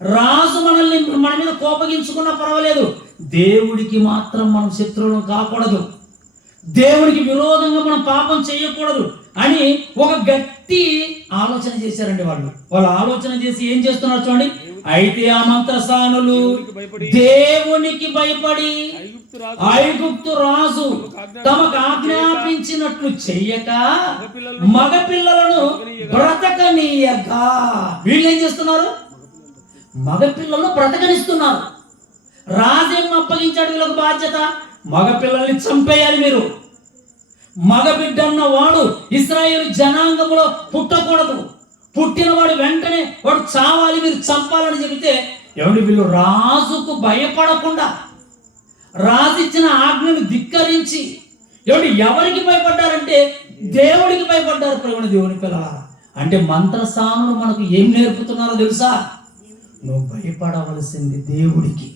రాజు మనల్ని మన మీద కోపగించుకున్నా పర్వాలేదు, దేవుడికి మాత్రం మనం శత్రువులం కాకూడదు, దేవుడికి విరోధంగా మనం పాపం చేయకూడదు అని ఒక గట్టి ఆలోచన చేశారండి వాళ్ళు. వాళ్ళు ఆలోచన చేసి ఏం చేస్తున్నారు చూడండి. అయితే ఆ మంత్రసానులు దేవునికి భయపడి ఐగుప్తు రాజు తమకు ఆజ్ఞాపించినట్లు చెయ్యక మగ పిల్లలను బ్రతకనీయగా వీళ్ళు ఏం చేస్తున్నారు? మగ పిల్లలను బ్రతకనిస్తున్నారు. రాజేం అప్పగించాడు వీళ్ళకు బాధ్యత? మగ పిల్లల్ని చంపేయాలి మీరు. మగబిడ్డన్న వాడు ఇశ్రాయేలు జనాంగంలో పుట్టకూడదు, పుట్టిన వాడు వెంటనే వాడు చావాలి, మీరు చంపాలని చెబితే ఏమండి వీళ్ళు రాజుకు భయపడకుండా రాజు ఇచ్చిన ఆజ్ఞను ధిక్కరించి ఏమండి ఎవరికి భయపడ్డారంటే దేవుడికి భయపడ్డారు. ప్రేమ దేవుని పిల్లలారా, అంటే మంత్రసానులు మనకు ఏం నేర్పుతున్నారో తెలుసా? నువ్వు భయపడవలసింది దేవుడికి,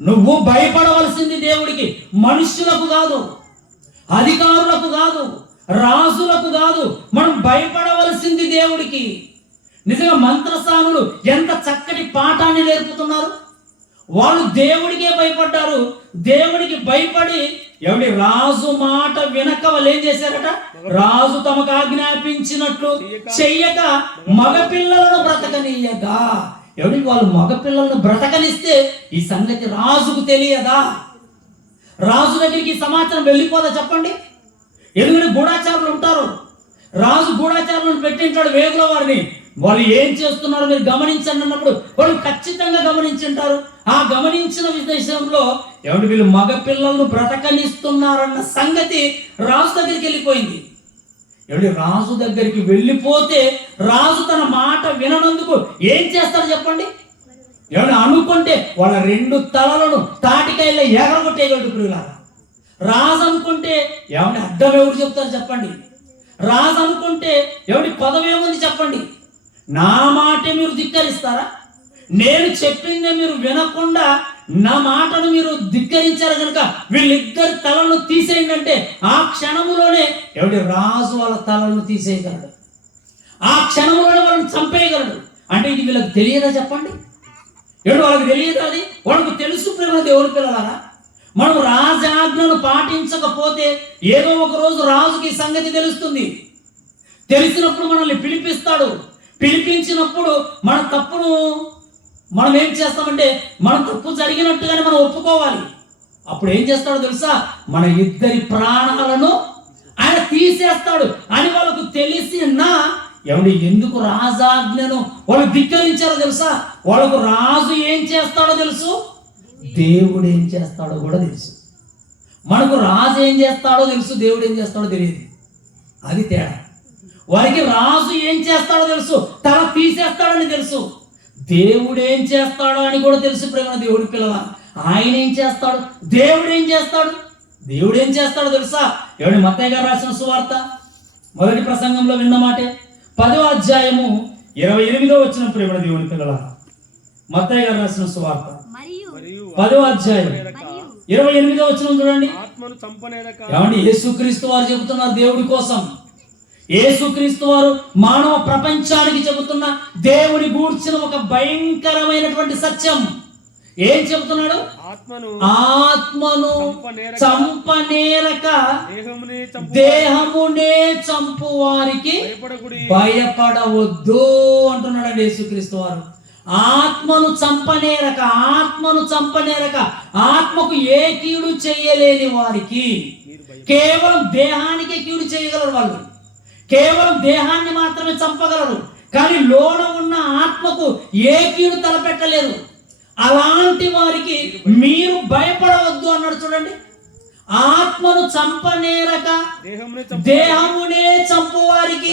నువ్వు భయపడవలసింది దేవుడికి, మనుష్యులకు కాదు, అధికారులకు కాదు, రాజులకు కాదు. మనం భయపడవలసింది దేవుడికి. నిజంగా మంత్రసానులు ఎంత చక్కటి పాఠాన్ని నేర్పుతున్నారు. వాళ్ళు దేవుడికే భయపడ్డారు. దేవుడికి భయపడి ఎవడి రాజు మాట వినక వాళ్ళు ఏం చేశారట? రాజు తమకు ఆజ్ఞాపించినట్లు చెయ్యక మగపిల్లలను బ్రతకనీయగా. ఎవడికి వాళ్ళు మగపిల్లలను బ్రతకనిస్తే ఈ సంగతి రాజుకు తెలియదా? రాజు దగ్గరికి ఈ సమాచారం వెళ్ళిపోదా చెప్పండి? ఎందుకంటే గూఢాచారులు ఉంటారు. రాజు గూఢాచారులను పెట్టింటాడు వేగుల వారిని. వాళ్ళు ఏం చేస్తున్నారో మీరు గమనించండి అన్నప్పుడు వాళ్ళు ఖచ్చితంగా గమనించుంటారు. ఆ గమనించిన విషయంలో ఎవరి వీళ్ళు మగ పిల్లలను బ్రతకనిస్తున్నారన్న సంగతి రాజు దగ్గరికి వెళ్ళిపోయింది. ఎవరి రాజు దగ్గరికి వెళ్ళిపోతే రాజు తన మాట విననందుకు ఏం చేస్తాడు చెప్పండి? ఎవరు అనుకుంటే వాళ్ళ 2 తలలను తాటికాయల్లో ఎగరగొట్టేయగలడు. ప్రియులారా, రాజు అనుకుంటే ఎవరి అడ్డం ఎవరు చెప్తారు చెప్పండి? రాజు అనుకుంటే ఎవరి పదవి ఏముంది చెప్పండి? నా మాటే మీరు ధిక్కరిస్తారా? నేను చెప్పిందే మీరు వినకుండా నా మాటను మీరు ధిక్కరించారు కనుక వీళ్ళిద్దరి తలను తీసేయండి అంటే ఆ క్షణములోనే ఎవడి రాజు వాళ్ళ తలను తీసేయగలడు, ఆ క్షణంలోనే వాళ్ళని చంపేయగలడు. అంటే ఇది వీళ్ళకి తెలియదా చెప్పండి? ఎవడు వాళ్ళకి తెలియదు, అది వాళ్ళకు తెలుసు. ప్రేమ దేవుని పిల్లలారా, మనం రాజాజ్ఞను పాటించకపోతే ఏదో ఒక రోజు రాజుకి సంగతి తెలుస్తుంది. తెలిసినప్పుడు మనల్ని పిలిపిస్తాడు. పిలిపించినప్పుడు మన తప్పును మనం ఏం చేస్తామంటే మన తప్పు జరిగినట్టుగానే మనం ఒప్పుకోవాలి. అప్పుడు ఏం చేస్తాడో తెలుసా? మన ఇద్దరి ప్రాణాలను ఆయన తీసేస్తాడు అని వాళ్ళకు తెలిసినా ఎవడి ఎందుకు రాజాజ్ఞను వాళ్ళు ధిక్కరించారో తెలుసా? వాళ్ళకు రాజు ఏం చేస్తాడో తెలుసు, దేవుడు ఏం చేస్తాడో కూడా తెలుసు. మనకు రాజు ఏం చేస్తాడో తెలుసు, దేవుడు ఏం చేస్తాడో తెలియదు. అది తేడా. వారికి రాజు ఏం చేస్తాడో తెలుసు, తల తీసేస్తాడని తెలుసు. దేవుడు ఏం చేస్తాడో అని కూడా తెలుసు. ప్రేమ దేవుడి పిల్లల, ఆయన ఏం చేస్తాడు, దేవుడు ఏం చేస్తాడు, దేవుడు ఏం చేస్తాడో తెలుసా? ఎవడి మత్తయి గారు రాసిన సువార్త మొదటి ప్రసంగంలో విన్న మాటే 10వ అధ్యాయము 28వ వచనం. ప్రేమ దేవుని పిల్లల, మత్తయి గారు రాసిన సువార్త 10వ అధ్యాయం 28వ వచనం చూడండి. ఏమండి, యేసుక్రీస్తు వారు చెబుతున్నారు దేవుడి కోసం. యేసుక్రీస్తు వారు మానవ ప్రపంచానికి చెబుతున్న దేవుని గూర్చిన ఒక భయంకరమైనటువంటి సత్యం. ఏం చెబుతున్నాడు? ఆత్మను చంపనేరక దేహమునే చంపు వారికి భయపడవద్దు అంటున్నాడు యేసుక్రీస్తు వారు. ఆత్మను చంపనేరక, ఆత్మను చంపనేరక, ఆత్మకు ఏ కీడు చేయలేని వారికి. కేవలం దేహానికే కీడు చేయగలరు వాళ్ళు, కేవలం దేహాన్ని మాత్రమే చంపగలరు, కానీ లోన ఉన్న ఆత్మకు ఏ కీడు తలపెట్టలేరు. అలాంటి వారికి మీరు భయపడవద్దు అన్నాడు. చూడండి, ఆత్మను చంపనేరక దేహమునే చంపు వారికి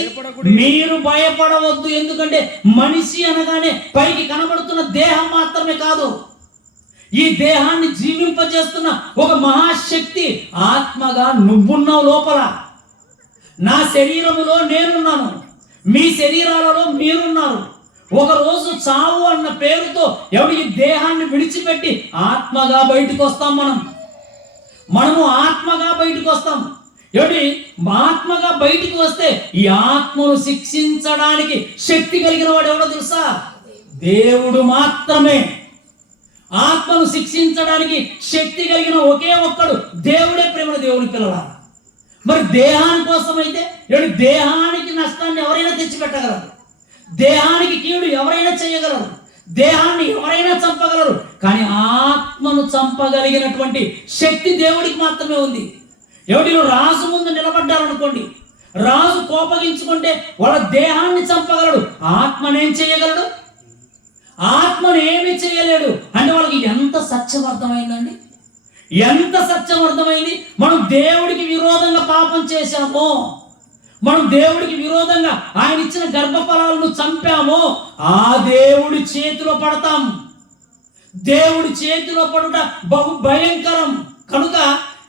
మీరు భయపడవద్దు. ఎందుకంటే మనిషి అనగానే పైకి కనబడుతున్న దేహం మాత్రమే కాదు, ఈ దేహాన్ని జీవింపజేస్తున్న ఒక మహాశక్తి ఆత్మగా నువ్వున్నావు లోపల. నా శరీరములో నేనున్నాను, మీ శరీరాలలో మీరున్నారు. ఒకరోజు చావు అన్న పేరుతో ఎవరి దేహాన్ని విడిచిపెట్టి ఆత్మగా బయటకు వస్తాం. మనము ఆత్మగా బయటకు వస్తాం. ఎవరి ఆత్మగా బయటికి వస్తే ఈ ఆత్మను శిక్షించడానికి శక్తి కలిగిన వాడు ఎవడో తెలుసా? దేవుడు మాత్రమే. ఆత్మను శిక్షించడానికి శక్తి కలిగిన ఒకే ఒక్కడు దేవుడే. ప్రేమ దేవుని పిల్లల, మరి దేహాని కోసం అయితే దేహానికి నష్టాన్ని ఎవరైనా తెచ్చిపెట్టగలరు, దేహానికి కీడు ఎవరైనా చేయగలరు, దేహాన్ని ఎవరైనా చంపగలరు, కానీ ఆత్మను చంపగలిగినటువంటి శక్తి దేవుడికి మాత్రమే ఉంది. ఎవరు రాజు ముందు నిలబడ్డారనుకోండి, రాజు కోపగించుకుంటే వాళ్ళ దేహాన్ని చంపగలడు, ఆత్మనేం చేయగలడు? ఆత్మను ఏమి చేయలేడు. అంటే వాళ్ళకి ఎంత సత్యం అర్థమైందండి, ఎంత సత్యం అర్థమైంది. మనం దేవుడికి విరోధంగా పాపం చేశామో, మనం దేవుడికి విరోధంగా ఆయన ఇచ్చిన గర్భఫలాలను చంపామో ఆ దేవుడి చేతిలో పడతాం. దేవుడి చేతిలో పడుట బహు భయంకరం. కనుక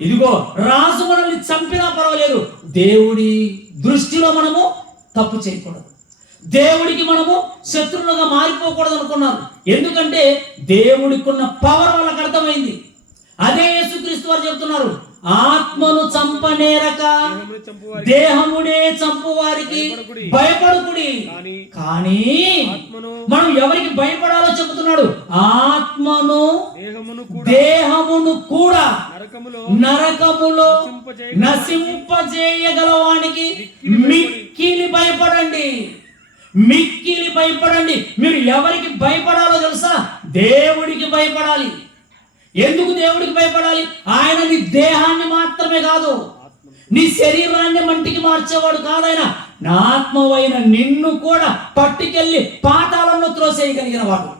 ఇదిగో రాజు మనల్ని చంపినా పర్వాలేదు, దేవుడి దృష్టిలో మనము తప్పు చేయకూడదు, దేవుడికి మనము శత్రువులుగా మారిపోకూడదు అనుకున్నారు. ఎందుకంటే దేవుడికి ఉన్న పవర్ వాళ్ళకి అర్థమైంది. అదే యేసుక్రీస్తు వారు చెప్తున్నారు, ఆత్మను చంపనేరక దేహమునే చంపు వారికి భయపడుకుడి. కానీ మనం ఎవరికి భయపడాలో చెబుతున్నాడు. ఆత్మను దేహమును కూడా నరకములో నశింపజేయగలవానికి మిక్కిలి భయపడండి. మిక్కిలి భయపడండి. మీరు ఎవరికి భయపడాలో తెలుసా? దేవుడికి భయపడాలి. ఎందుకు దేవుడికి భయపడాలి? ఆయన నీ దేహాన్ని మాత్రమే కాదు, నీ శరీరాన్ని మంటికి మార్చేవాడు కాదు. ఆయన నా ఆత్మవైన నిన్ను కూడా పట్టుకెళ్ళి పాతాళంలో త్రోసేయగలిగిన వాడు,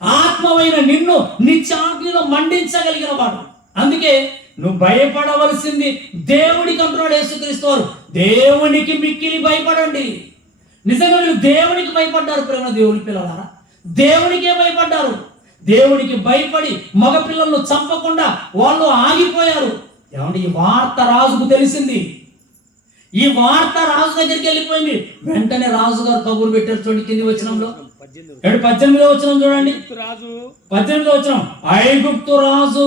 ఆత్మవైన నిన్ను నిత్యాగ్నిలో మండించగలిగిన వాడు. అందుకే నువ్వు భయపడవలసింది దేవుడికి అంటున్నాడు యేసుక్రీస్తు వారు. దేవునికి మిక్కిలి భయపడండి. నిజంగా మీరు దేవునికి భయపడ్డారు ప్రేమ దేవుని పిల్లలారా, దేవునికే భయపడ్డారు. దేవునికి భయపడి మగపిల్లలను చంపకుండా వాళ్ళు ఆగిపోయారు. ఏమంటే ఈ వార్త రాజుకు తెలిసింది. ఈ వార్త రాజు దగ్గరికి వెళ్ళిపోయింది. వెంటనే రాజు గారు కబురు పెట్టారు. చూడండి కింది వచనంలో 18వ వచనం చూడండి. 18వ వచనం, ఐగుప్తు రాజు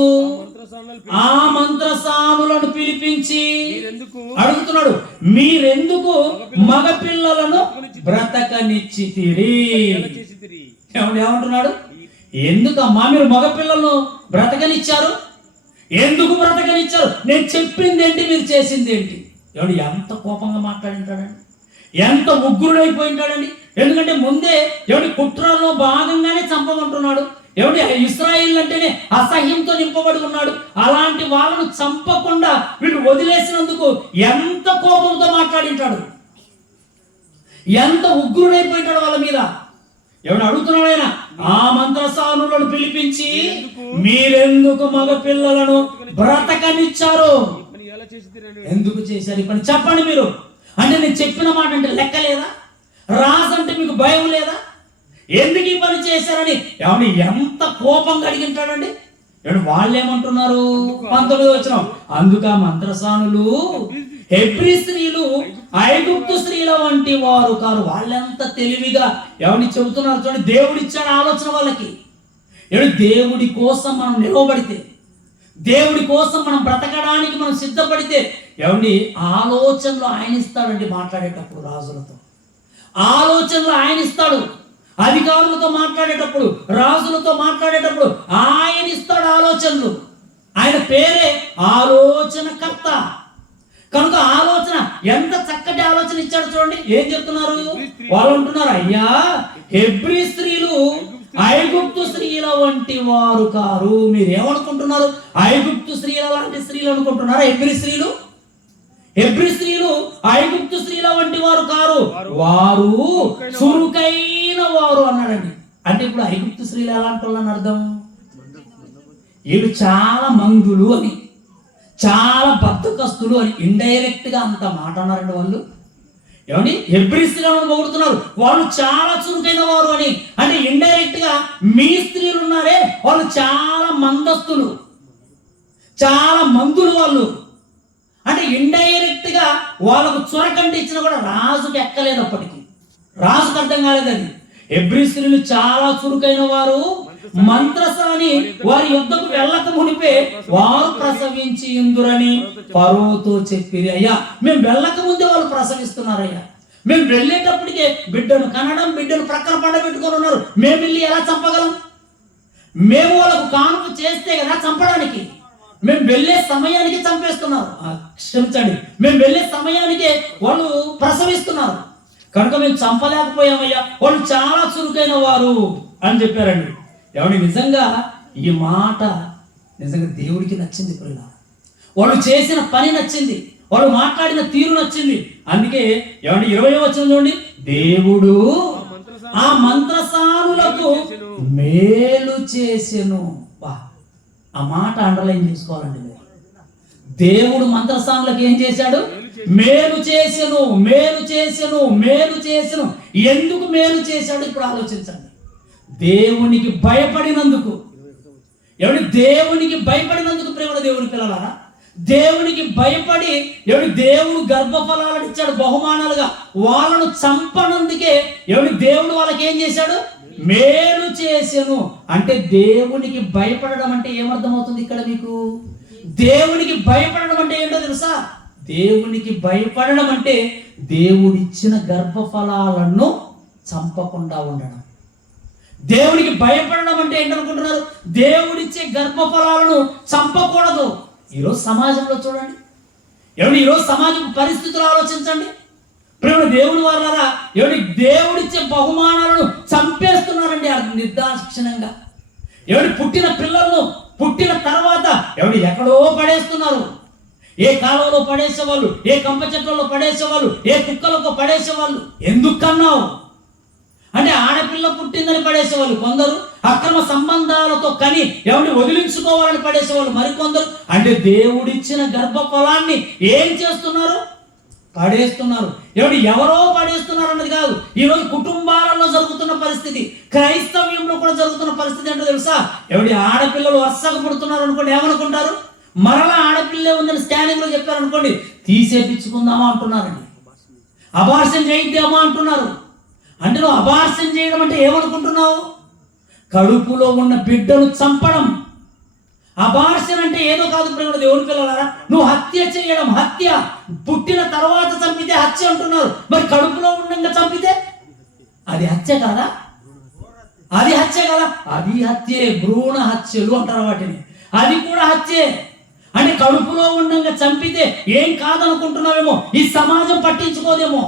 ఆ మంత్రసానులను పిలిపించి అడుగుతున్నాడు, మీరెందుకు మగపిల్లలను బ్రతకనిచ్చితిరి? ఏమంటున్నాడు? ఎందుకమ్మా మీరు మగపిల్లలను బ్రతకనిచ్చారు? ఎందుకు బ్రతకనిచ్చారు? నేను చెప్పింది ఏంటి, మీరు చేసింది ఏంటి? ఎవడు ఎంత కోపంగా మాట్లాడింటాడండి, ఎంత ఉగ్రుడైపోయింటాడండి. ఎందుకంటే ముందే ఎవడి కుట్రలో భాగంగానే చంపమంటున్నాడు. ఎవడి ఇశ్రాయేలు అంటేనే అసహ్యంతో నింపబడి ఉన్నాడు. అలాంటి వాళ్ళను చంపకుండా వీళ్ళు వదిలేసినందుకు ఎంత కోపంతో మాట్లాడింటాడు, ఎంత ఉగ్రుడైపోయింటాడు వాళ్ళ మీద. ఎవడు అడుగుతున్నాడు ఆయన, ఆ మంత్రసానులను పిలిపించి మీరెందుకు మగ పిల్లలను బ్రతకనిచ్చారు? ఎందుకు చేశారు ఈ పని చెప్పండి మీరు. అంటే నేను చెప్పిన మాట అంటే లెక్క లేదా? రాజు అంటే మీకు భయం లేదా? ఎందుకు ఈ పని చేశారని ఎవడు ఎంత కోపంగా అడిగింటాడండి. ఎవడు వాళ్ళు ఏమంటున్నారు? 19వ వచనం, అందుక మంత్రసానులు హెబ్రీ స్త్రీలు ఐగుప్తు స్త్రీల వంటి వారు కారు. వాళ్ళెంత తెలివిగా ఎవరిని చెబుతున్నారు చూడండి. దేవుడు ఇచ్చాడు ఆలోచన వాళ్ళకి. దేవుడి కోసం మనం నిలవబడితే, దేవుడి కోసం మనం బ్రతకడానికి మనం సిద్ధపడితే ఎవరిని ఆలోచనలు ఆయన ఇస్తాడండి. మాట్లాడేటప్పుడు రాజులతో ఆలోచనలు ఆయన ఇస్తాడు, అధికారులతో మాట్లాడేటప్పుడు, రాజులతో మాట్లాడేటప్పుడు ఆయన ఇస్తాడు ఆలోచనలు. ఆయన పేరే ఆలోచనకర్త. కనుక ఆలోచన ఎంత చక్కటి ఆలోచన ఇచ్చాడు చూడండి. ఏం చెప్తున్నారు వాళ్ళు? అంటున్నారు, అయ్యా హెబ్రీ స్త్రీలు ఐగుప్తు స్త్రీల వంటి వారు కారు. మీరు ఏమనుకుంటున్నారు? ఐగుప్తు స్త్రీల లాంటి స్త్రీలు అనుకుంటున్నారా? హెబ్రీ స్త్రీలు ఐగుప్తు స్త్రీల వంటి వారు కారు, వారు చురుకైన వారు అన్నాడండి. అంటే ఇప్పుడు ఐగుప్తు స్త్రీలు ఎలాంటి వాళ్ళు అని అర్థం? వీళ్ళు చాలా మందులు అని, చాలా బద్ధకస్తులు అని ఇండైరెక్ట్ గా అంత మాట అన్నారండి వాళ్ళు. ఏమండి హెబ్రీ స్త్రీలను పొగుడుతున్నారు, వాళ్ళు చాలా చురుకైన వారు అని. అంటే ఇండైరెక్ట్ గా మీ స్త్రీలు ఉన్నారే వాళ్ళు చాలా మందస్తులు, చాలా మందులు వాళ్ళు. అంటే ఇండైరెక్ట్ గా వాళ్ళకు చురకంటే ఇచ్చినా కూడా రాజుకి ఎక్కలేదు. అప్పటికి రాజుకు అర్థం కాలేదు అది. హెబ్రీ స్త్రీలు చాలా చురుకైన వారు, మంత్రసాని వారి యుద్ధకు వెళ్ళక మునిపే వారు ప్రసవించి ఇందురని ఫరోతో చెప్పిరి. అయ్యా మేము వెళ్ళక ముందే వాళ్ళు ప్రసవిస్తున్నారయ్యా, మేము వెళ్ళేటప్పటికే బిడ్డను కనడం, బిడ్డను ప్రక్కన పండబెట్టుకొని ఉన్నారు. మేము వెళ్ళి ఎలా చంపగలం? మేము వాళ్ళకు కానుక చేస్తే కదా చంపడానికి. మేము వెళ్ళే సమయానికి చంపేస్తున్నారు. క్షమించండి, మేము వెళ్ళే సమయానికే వాళ్ళు ప్రసవిస్తున్నారు. కనుక మేము చంపలేకపోయామయ్యా, వాళ్ళు చాలా చురుకైన వారు అని చెప్పారండి. ఎవరి నిజంగా ఈ మాట నిజంగా దేవుడికి నచ్చింది. ప్రియులారా, వాళ్ళు చేసిన పని నచ్చింది, వాళ్ళు మాట్లాడిన తీరు నచ్చింది. అందుకే ఏమండి 20వ వచనం చూడండి, దేవుడు ఆ మంత్రసానులకు మేలు చేసెను. ఆ మాట అండర్లైన్ చేసుకోవాలండి మీరు. దేవుడు మంత్రసానులకు ఏం చేశాడు? మేలు చేసెను, మేలు చేసెను, మేలు చేసెను. ఎందుకు మేలు చేశాడు ఇప్పుడు ఆలోచించండి. దేవునికి భయపడినందుకు. ఎవడు దేవునికి భయపడినందుకు ప్రేమ దేవుని పిల్లలారా, దేవునికి భయపడి ఎవడు దేవుడు గర్భఫలాలను ఇచ్చాడు బహుమానాలుగా. వాళ్ళను చంపనందుకే ఎవడు దేవుడు వాళ్ళకి ఏం చేశాడు? మేలు చేసెను. అంటే దేవునికి భయపడడం అంటే ఏమర్థమవుతుంది ఇక్కడ మీకు? దేవునికి భయపడడం అంటే ఏంటో తెలుసా? దేవునికి భయపడడం అంటే దేవుడిచ్చిన గర్భఫలాలను చంపకుండా ఉండడం. దేవునికి భయపడడం అంటే ఏంటనుకుంటున్నారు? దేవుడిచ్చే గర్భఫలాలను చంపకూడదు. ఈరోజు సమాజంలో చూడండి, ఈరోజు సమాజం పరిస్థితులు ఆలోచించండి. ప్రేమ దేవుని వాళ్ళారా, దేవుడిచ్చే బహుమానాలను చంపేస్తున్నారండి నిర్దాక్షిణ్యంగా. పుట్టిన పిల్లలను పుట్టిన తర్వాత ఎక్కడో పడేస్తున్నారు. ఏ కాలంలో పడేసేవాళ్ళు, ఏ కంప చెట్లలో పడేసేవాళ్ళు, ఏ కుక్కలకు పడేసేవాళ్ళు. ఎందుకన్నావు అంటే ఆడపిల్ల పుట్టిందని పడేసేవాళ్ళు కొందరు, అక్రమ సంబంధాలతో కని వదిలించుకోవాలని పడేసేవాళ్ళు మరికొందరు. అంటే దేవుడిచ్చిన గర్భఫలాన్ని ఏం చేస్తున్నారు? పడేస్తున్నారు. ఎవరో పడేస్తున్నారు అన్నది కాదు. ఈరోజు కుటుంబాలలో జరుగుతున్న పరిస్థితి, క్రైస్తవ్యంలో కూడా జరుగుతున్న పరిస్థితి ఏంటో తెలుసా? ఆడపిల్లలు వరుసగా పుడుతున్నారు అనుకోండి, ఏమనుకుంటారు? మరలా ఆడపిల్లే ఉందని స్కానింగ్ లో చెప్పారు అనుకోండి, తీసేపించుకుందామా అంటున్నారండి. అబార్షన్ చేయిద్దామా అంటున్నారు. అంటే నువ్వు అబార్షన్ చేయడం అంటే ఏమనుకుంటున్నావు? కడుపులో ఉన్న బిడ్డను చంపడం. అబార్షన్ అంటే ఏదో కాదు ప్రేమ దేవుని పిల్లలారా, నువ్వు హత్య చేయడం. హత్య పుట్టిన తర్వాత చంపితే హత్య అంటున్నారు. మరి కడుపులో ఉండగా చంపితే అది హత్య కాదా? అది హత్య కదా? అది హత్యే. భ్రూణ హత్యలు అంటారు వాటిని. అది కూడా హత్యే. అంటే కడుపులో ఉండగా చంపితే ఏం కాదనుకుంటున్నావేమో. ఈ సమాజం పట్టించుకోదేమో,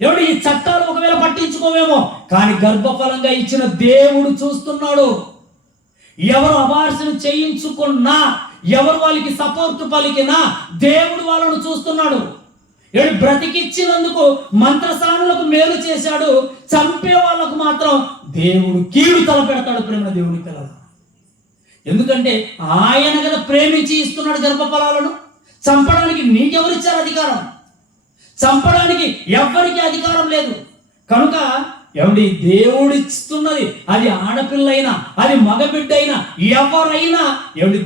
ఈ చట్టాలు ఒకవేళ పట్టించుకోవేమో, కానీ గర్భఫలంగా ఇచ్చిన దేవుడు చూస్తున్నాడు. ఎవరు అబార్షన్ చేయించుకున్నా, ఎవరు వాళ్ళకి సపోర్ట్ పలికినా దేవుడు వాళ్ళను చూస్తున్నాడు. బ్రతికిచ్చినందుకు మంత్రసానులకు మేలు చేశాడు, చంపే వాళ్ళకు మాత్రం దేవుడు కీడు తలపెడతాడు. ప్రేమ దేవుని పిల్లలు, ఎందుకంటే ఆయన కదా ప్రేమించి ఇస్తున్నాడు గర్భఫలాలను. చంపడానికి నీకెవరిచ్చారు అధికారం? చంపడానికి ఎవ్వరికి అధికారం లేదు. కనుక దేవుడిస్తున్నది, అది ఆడపిల్లైనా అది మగబిడ్డైనా ఎవరైనా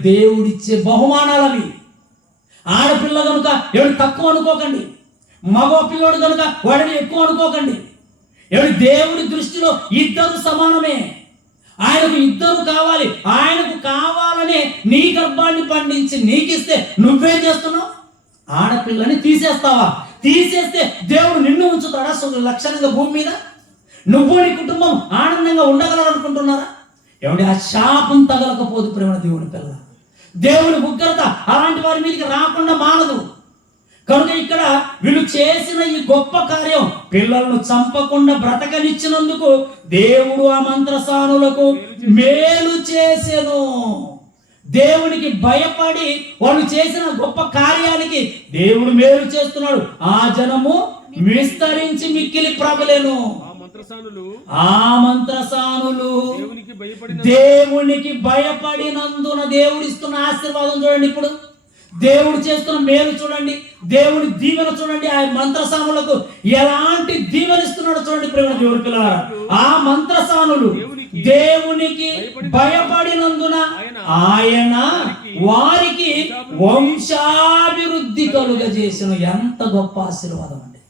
దేవుడిచ్చే బహుమానాలవి. ఆడపిల్ల కనుక తక్కువ అనుకోకండి, మగ పిల్లోడు కనుక వాడిని ఎక్కువ అనుకోకండి. దేవుడి దృష్టిలో ఇద్దరు సమానమే. ఆయనకు ఇద్దరు కావాలి. ఆయనకు కావాలనే నీ గర్భాన్ని పండించి నీకిస్తే నువ్వేం చేస్తున్నావు? ఆడపిల్లని తీసేస్తావా? తీసేస్తే దేవుడు నిన్ను ఉంచుతాడా లక్షణంగా భూమి మీద? నువ్వు నీ కుటుంబం ఆనందంగా ఉండగలరనుకుంటున్నారా? ఆ శాపం తగలకపోదు ప్రేమ దేవుని పిల్ల. దేవుని ఉగ్రత అలాంటి వారి మీదకి రాకుండా మానదు. కనుక ఇక్కడ వీళ్ళు చేసిన ఈ గొప్ప కార్యం, పిల్లలను చంపకుండా బ్రతకనిచ్చినందుకు దేవుడు ఆ మంత్రసానులకు మేలు చేసెను. దేవునికి భయపడి వాళ్ళు చేసిన గొప్ప కార్యానికి దేవుడు మేలు చేస్తున్నాడు. ఆ జనము విస్తరించి మిక్కిలి ప్రబలెను. ఆ మంత్రసానులు దేవునికి భయపడినందున దేవుడు ఇస్తున్న ఆశీర్వాదం చూడండి. ఇప్పుడు దేవుడు చేస్తున్న మేలు చూడండి, దేవుడి దీవెన చూడండి. ఆ మంత్రసానులకు ఎలాంటి దీవెన ఇస్తున్నాడు చూడండి ప్రేమ దేవుడి పిల్లలారా. ఆ మంత్రసానులు దేవునికి భయపడినందున ఆయన వారికి వంశాభివృద్ధి కలుగజేసిన. ఎంత గొప్ప ఆశీర్వాదం అండి,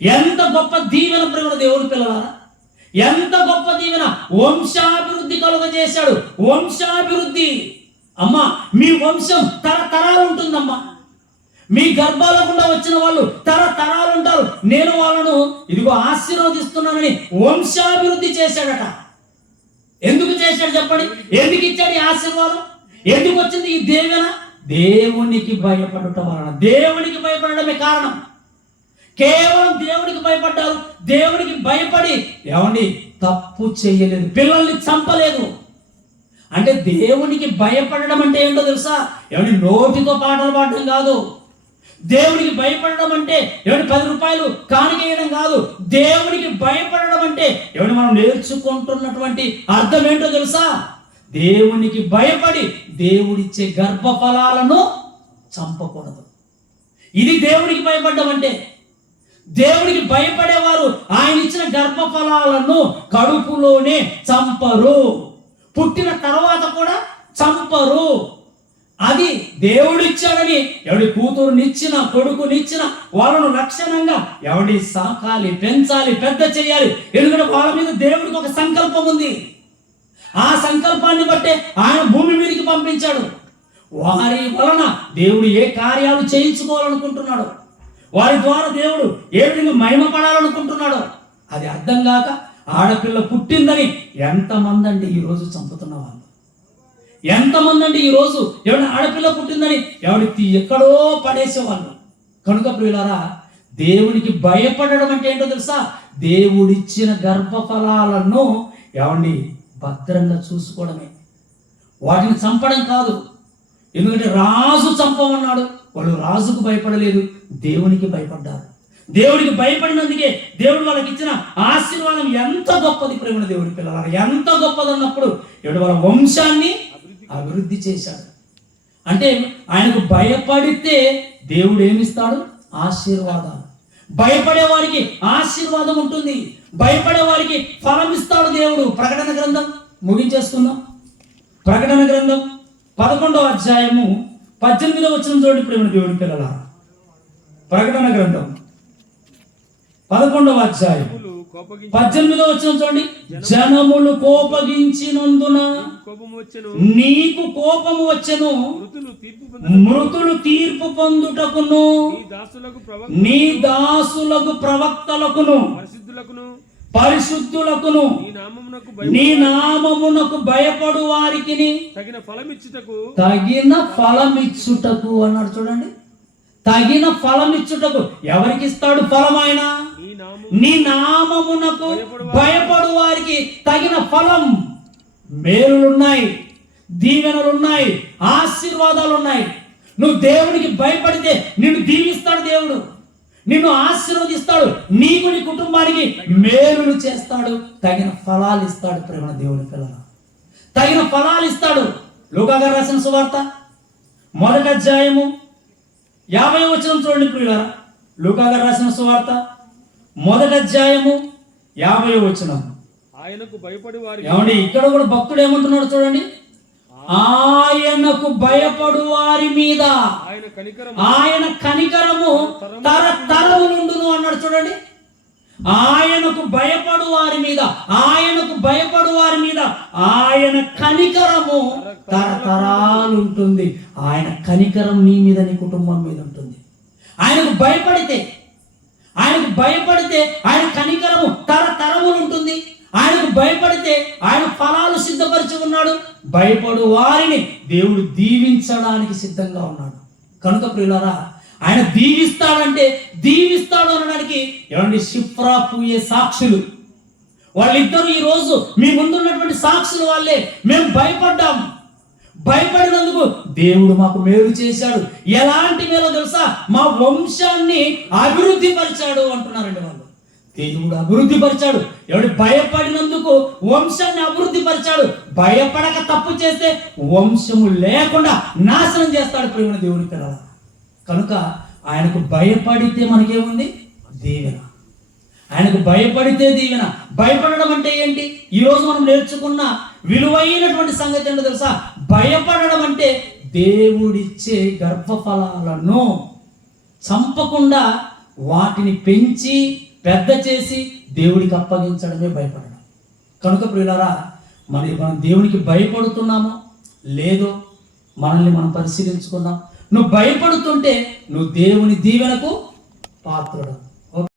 ఎంత గొప్ప దీవెన ప్రేమ దేవుడి పిల్లలారా, ఎంత గొప్ప దీవెన. వంశాభివృద్ధి కలుగజేశాడు. వంశాభివృద్ధి అమ్మా, మీ వంశం తరతరాలు ఉంటుందమ్మా. మీ గర్భాల గుండా వచ్చిన వాళ్ళు తరతరాలు ఉంటారు. నేను వాళ్ళను ఇదిగో ఆశీర్వదిస్తున్నానని వంశాభివృద్ధి చేశాడట. ఎందుకు చేశాడు చెప్పండి? ఎందుకు ఇచ్చాడు ఈ ఆశీర్వాదం? ఎందుకు వచ్చింది ఈ దీవెన? దేవునికి భయపడటం వలన. దేవునికి భయపడడమే కారణం. కేవలం దేవునికి భయపడ్డారు. దేవునికి భయపడి తప్పు చేయలేదు, పిల్లల్ని చంపలేదు. అంటే దేవునికి భయపడడం అంటే ఏంటో తెలుసా? నోటితో పాటలు పాడడం కాదు. దేవునికి భయపడడం అంటే 10 రూపాయలు కానుకేయడం కాదు. దేవునికి భయపడడం అంటే మనం నేర్చుకుంటున్నటువంటి అర్థం ఏంటో తెలుసా? దేవునికి భయపడి దేవుడిచ్చే గర్భఫలాలను చంపకూడదు. ఇది దేవుడికి భయపడ్డం అంటే. దేవుడికి భయపడేవారు ఆయన ఇచ్చిన గర్భఫలాలను కడుపులోనే చంపరు, పుట్టిన తర్వాత కూడా చంపరు. అది దేవుడిచ్చాడని ఎవడి కూతురునిచ్చిన కొడుకునిచ్చిన వాళ్ళను లక్షణంగా ఎవడి సాకాలి, పెంచాలి, పెద్ద చేయాలి. ఎందుకంటే వాళ్ళ మీద దేవుడికి ఒక సంకల్పం ఉంది. ఆ సంకల్పాన్ని బట్టే ఆయన భూమి మీదకి పంపించాడు. వారి వలన దేవుడు ఏ కార్యాలు చేయించుకోవాలనుకుంటున్నాడు, వారి ద్వారా దేవుడు ఏ విధంగా మహిమపడాలనుకుంటున్నాడో అది అర్థం కాక ఆడపిల్ల పుట్టిందని ఎంతమంది అండి ఈరోజు చంపుతున్న వాళ్ళు. ఎంతమంది అండి ఈరోజు ఎవరి ఆడపిల్ల పుట్టిందని ఎవరి ఎక్కడో పడేసేవాళ్ళు. కనుక ప్రియులారా, దేవునికి భయపడడం అంటే ఏంటో తెలుసా? దేవుడిచ్చిన గర్భఫలాలను ఎవరిని భద్రంగా చూసుకోవడమే, వాటిని చంపడం కాదు. ఎందుకంటే రాజు చంపమన్నాడు, వాళ్ళు రాజుకు భయపడలేదు, దేవునికి భయపడ్డారు. దేవుడికి భయపడినందుకే దేవుడు వాళ్ళకి ఇచ్చిన ఆశీర్వాదం ఎంత గొప్పది ప్రేమ దేవుడి పిల్లలు, ఎంత గొప్పది అన్నప్పుడు ఎవడు వాళ్ళ వంశాన్ని అభివృద్ధి చేశాడు. అంటే ఆయనకు భయపడితే దేవుడు ఏమిస్తాడు? ఆశీర్వాదాలు. భయపడే వారికి ఆశీర్వాదం ఉంటుంది, భయపడే వారికి ఫలం ఇస్తాడు దేవుడు. ప్రకటన గ్రంథం ముగించేసుకుందాం. ప్రకటన గ్రంథం 11వ అధ్యాయము 18వ వచనం చూడండి ప్రేమ దేవుడి పిల్లల. ప్రకటన గ్రంథం 11వ అధ్యాయం 18వ వచనం చూడండి. జనములు కోపగించినందున నీకు కోపము వచ్చెను, మృతులు తీర్పు పొందుటకును నీ దాసులకు ప్రవక్తలకును పరిశుద్ధులకును నీ నామమునకు భయపడు వారికి తగిన ఫలమిచ్చుటకు అన్నాడు. చూడండి, తగిన ఫలమిచ్చుటకు. ఎవరికి ఇస్తాడు ఫలం? ఆయన నీ నామమునకు భయపడు వారికి తగిన ఫలం. మేలులున్నాయి, దీవెనలున్నాయి, ఆశీర్వాదాలు ఉన్నాయి. నువ్వు దేవునికి భయపడితే నిన్ను దీవిస్తాడు దేవుడు, నిన్ను ఆశీర్వదిస్తాడు, నీకు నీ కుటుంబానికి మేలులు చేస్తాడు, తగిన ఫలాలు ఇస్తాడు. ప్రేమ దేవుని పిల్లలు, తగిన ఫలాలు ఇస్తాడు. లూకా గారు రాసిన సువార్త 1వ అధ్యాయము 50వ వచనం చూడండి ప్రియులారా. లూకా గారు రాసిన సువార్త 1వ అధ్యాయము 50వ వచనం. ఆయనకు భయపడి వారి ఏమండి, ఇక్కడ కూడా భక్తుడు ఏమంటున్నాడు చూడండి. ఆయనకు భయపడు వారి మీద ఆయన కనికరము తరతరములుండును అన్నాడు. చూడండి, ఆయనకు భయపడు వారి మీద, ఆయనకు భయపడు వారి మీద ఆయన కనికరము తరతరాలు ఉంటుంది. ఆయన కనికరం నీ మీద, నీ కుటుంబం మీద ఉంటుంది. ఆయనకు భయపడితే, ఆయనకు భయపడితే ఆయన కనికరము తరతరములు ఉంటుంది. ఆయనకు భయపడితే ఆయన ఫలాలు సిద్ధపరిచి ఉన్నాడు. భయపడు వారిని దేవుడు దీవించడానికి సిద్ధంగా ఉన్నాడు. కనుక ప్రియులారా, ఆయన దీవిస్తాడంటే దీవిస్తాడు అనడానికి ఏమండి షిఫ్రా పూయే సాక్షులు వాళ్ళిద్దరూ ఈరోజు మీ ముందున్నటువంటి సాక్షులు వాళ్ళే. మేము భయపడ్డాం, భయపడినందుకు దేవుడు మాకు మేలు చేశాడు. ఎలాంటి మేలో తెలుసా? మా వంశాన్ని అభివృద్ధి పరిచాడు అంటున్నారండి వాళ్ళు. దేవుడు అభివృద్ధి పరిచాడు. ఎవడు భయపడినందుకు వంశాన్ని అభివృద్ధి పరిచాడు. భయపడక తప్పు చేస్తే వంశము లేకుండా నాశనం చేస్తాడు ప్రేమ దేవుని పిల్లల. కనుక ఆయనకు భయపడితే మనకేముంది? దీవెన. ఆయనకు భయపడితే దీవెన. భయపడడం అంటే ఏంటి? ఈరోజు మనం నేర్చుకున్న విలువైనటువంటి సంగతి ఏంటో తెలుసా? భయపడడం అంటే దేవుడిచ్చే గర్భఫలాలను చంపకుండా వాటిని పెంచి పెద్ద చేసి దేవుడికి అప్పగించడమే భయపడడం. కనుక ప్రియులారా, మనం దేవునికి భయపడుతున్నామో లేదో మనల్ని మనం పరిశీలించుకుందాం. నువ్వు భయపడుతుంటే నువ్వు దేవుని దీవెనకు పాత్రుడు.